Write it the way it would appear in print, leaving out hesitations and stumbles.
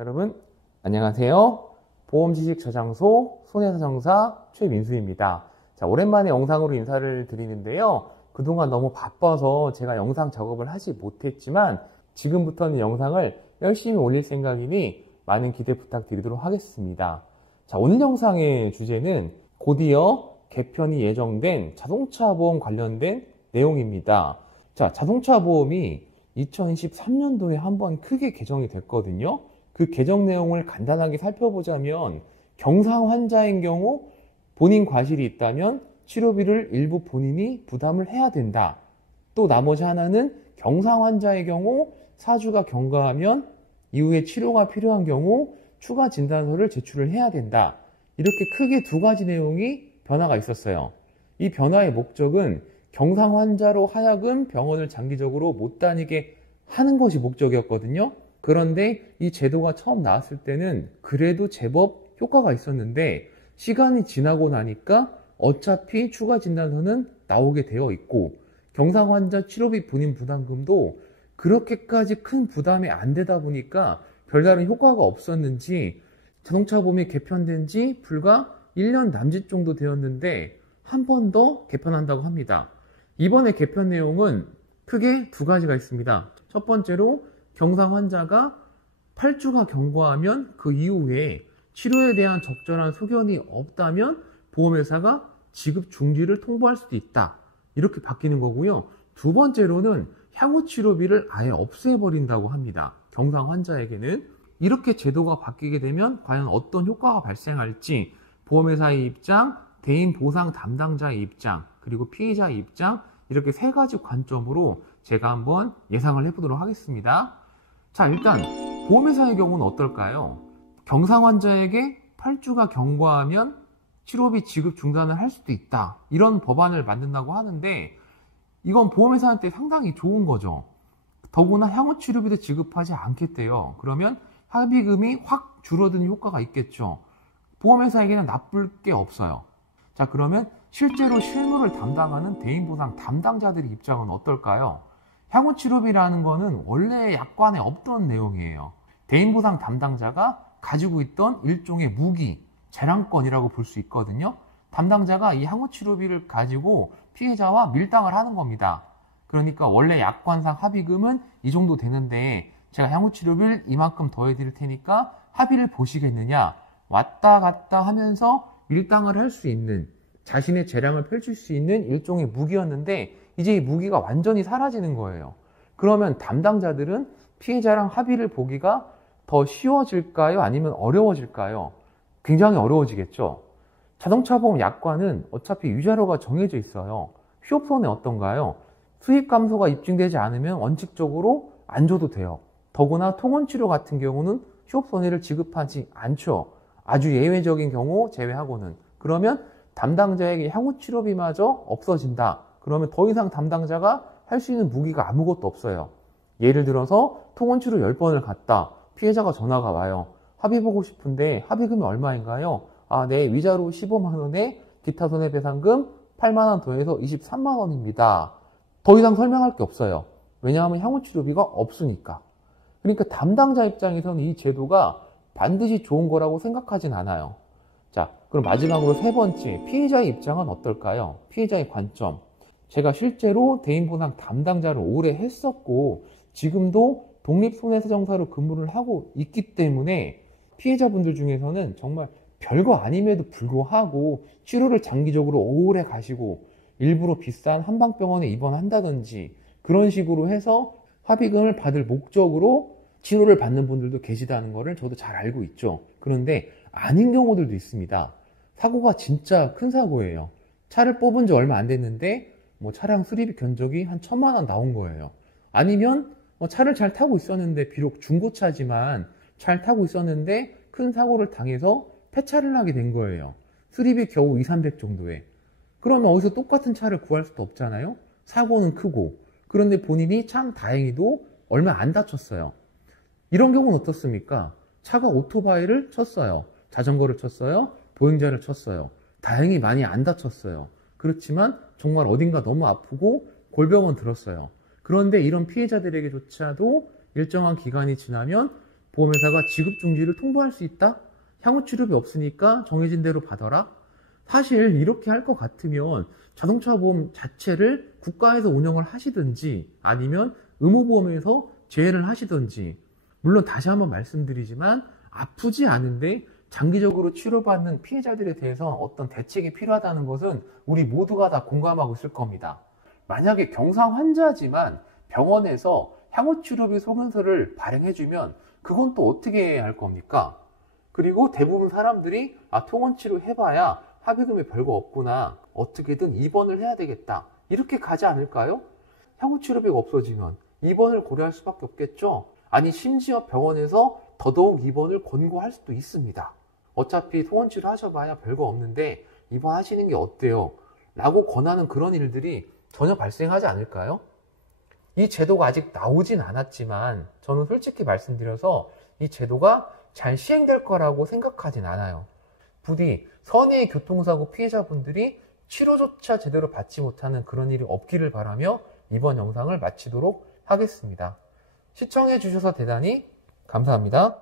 여러분 안녕하세요. 보험지식저장소 손해사정사 최민수입니다. 자, 오랜만에 영상으로 인사를 드리는데요. 그동안 너무 바빠서 제가 영상 작업을 하지 못했지만 지금부터는 영상을 열심히 올릴 생각이니 많은 기대 부탁드리도록 하겠습니다. 자, 오늘 영상의 주제는 곧이어 개편이 예정된 자동차 보험 관련된 내용입니다. 자, 자동차 보험이 2023년도에 한번 크게 개정이 됐거든요. 그 개정 내용을 간단하게 살펴보자면 경상 환자인 경우 본인 과실이 있다면 치료비를 일부 본인이 부담을 해야 된다. 또 나머지 하나는 경상 환자의 경우 사주가 경과하면 이후에 치료가 필요한 경우 추가 진단서를 제출을 해야 된다. 이렇게 크게 두 가지 내용이 변화가 있었어요. 이 변화의 목적은 경상 환자로 하여금 병원을 장기적으로 못 다니게 하는 것이 목적이었거든요. 그런데 이 제도가 처음 나왔을 때는 그래도 제법 효과가 있었는데 시간이 지나고 나니까 어차피 추가 진단서는 나오게 되어 있고 경상 환자 치료비 본인 부담금도 그렇게까지 큰 부담이 안 되다 보니까 별다른 효과가 없었는지 자동차 보험이 개편된 지 불과 1년 남짓 정도 되었는데 한 번 더 개편한다고 합니다. 이번에 개편 내용은 크게 두 가지가 있습니다. 첫 번째로 경상 환자가 8주가 경과하면 그 이후에 치료에 대한 적절한 소견이 없다면 보험회사가 지급 중지를 통보할 수도 있다. 이렇게 바뀌는 거고요. 두 번째로는 향후 치료비를 아예 없애버린다고 합니다. 경상 환자에게는. 이렇게 제도가 바뀌게 되면 과연 어떤 효과가 발생할지 보험회사의 입장, 대인 보상 담당자의 입장, 그리고 피해자의 입장 이렇게 세 가지 관점으로 제가 한번 예상을 해보도록 하겠습니다. 자, 일단 보험회사의 경우는 어떨까요? 경상 환자에게 8주가 경과하면 치료비 지급 중단을 할 수도 있다. 이런 법안을 만든다고 하는데 이건 보험회사한테 상당히 좋은 거죠. 더구나 향후 치료비도 지급하지 않겠대요. 그러면 합의금이 확 줄어드는 효과가 있겠죠. 보험회사에게는 나쁠 게 없어요. 자, 그러면 실제로 실무를 담당하는 대인보상 담당자들의 입장은 어떨까요? 향후 치료비라는 거는 원래 약관에 없던 내용이에요. 대인보상 담당자가 가지고 있던 일종의 무기, 재량권이라고 볼 수 있거든요. 담당자가 이 향후 치료비를 가지고 피해자와 밀당을 하는 겁니다. 그러니까 원래 약관상 합의금은 이 정도 되는데 제가 향후 치료비를 이만큼 더해드릴 테니까 합의를 보시겠느냐, 왔다 갔다 하면서 밀당을 할 수 있는, 자신의 재량을 펼칠 수 있는 일종의 무기였는데 이제 이 무기가 완전히 사라지는 거예요. 그러면 담당자들은 피해자랑 합의를 보기가 더 쉬워질까요? 아니면 어려워질까요? 굉장히 어려워지겠죠. 자동차 보험 약관은 어차피 위자료가 정해져 있어요. 휴업손해 어떤가요? 수익 감소가 입증되지 않으면 원칙적으로 안 줘도 돼요. 더구나 통원치료 같은 경우는 휴업손해를 지급하지 않죠. 아주 예외적인 경우 제외하고는. 그러면 담당자에게 향후 치료비마저 없어진다. 그러면 더 이상 담당자가 할 수 있는 무기가 아무것도 없어요. 예를 들어서 통원치료 10번을 갔다. 피해자가 전화가 와요. 합의 보고 싶은데 합의금이 얼마인가요? 아, 네, 위자료 15만 원에 기타 손해배상금 8만 원 더해서 23만 원입니다. 더 이상 설명할 게 없어요. 왜냐하면 향후 치료비가 없으니까. 그러니까 담당자 입장에서는 이 제도가 반드시 좋은 거라고 생각하진 않아요. 자, 그럼 마지막으로 세 번째, 피해자의 입장은 어떨까요? 피해자의 관점. 제가 실제로 대인보상 담당자를 오래 했었고 지금도 독립손해사정사로 근무를 하고 있기 때문에 피해자분들 중에서는 정말 별거 아님에도 불구하고 치료를 장기적으로 오래 가시고 일부러 비싼 한방병원에 입원한다든지 그런 식으로 해서 합의금을 받을 목적으로 치료를 받는 분들도 계시다는 것을 저도 잘 알고 있죠. 그런데 아닌 경우들도 있습니다. 사고가 진짜 큰 사고예요. 차를 뽑은 지 얼마 안 됐는데 차량 수리비 견적이 한 1,000만 원 나온 거예요. 아니면 차를 잘 타고 있었는데 비록 중고차지만 잘 타고 있었는데 큰 사고를 당해서 폐차를 하게 된 거예요. 수리비 겨우 200~300 정도에. 그러면 어디서 똑같은 차를 구할 수도 없잖아요. 사고는 크고. 그런데 본인이 참 다행히도 얼마 안 다쳤어요. 이런 경우는 어떻습니까? 차가 오토바이를 쳤어요. 자전거를 쳤어요. 보행자를 쳤어요. 다행히 많이 안 다쳤어요. 그렇지만 정말 어딘가 너무 아프고 골병원 들었어요. 그런데 이런 피해자들에게조차도 일정한 기간이 지나면 보험회사가 지급 중지를 통보할 수 있다? 향후 치료비 없으니까 정해진 대로 받아라? 사실 이렇게 할 것 같으면 자동차 보험 자체를 국가에서 운영을 하시든지 아니면 의무보험에서 제외를 하시든지, 물론 다시 한번 말씀드리지만 아프지 않은데 장기적으로 치료받는 피해자들에 대해서 어떤 대책이 필요하다는 것은 우리 모두가 다 공감하고 있을 겁니다. 만약에 경상 환자지만 병원에서 향후 치료비 소견서를 발행해주면 그건 또 어떻게 할 겁니까? 그리고 대부분 사람들이 통원 치료 해봐야 합의금이 별거 없구나, 어떻게든 입원을 해야 되겠다, 이렇게 가지 않을까요? 향후 치료비가 없어지면 입원을 고려할 수밖에 없겠죠. 아니, 심지어 병원에서 더더욱 입원을 권고할 수도 있습니다. 어차피 통원 치료 하셔봐야 별거 없는데 입원하시는 게 어때요? 라고 권하는 그런 일들이 전혀 발생하지 않을까요? 이 제도가 아직 나오진 않았지만 저는 솔직히 말씀드려서 이 제도가 잘 시행될 거라고 생각하진 않아요. 부디 선의의 교통사고 피해자분들이 치료조차 제대로 받지 못하는 그런 일이 없기를 바라며 이번 영상을 마치도록 하겠습니다. 시청해 주셔서 대단히 감사합니다.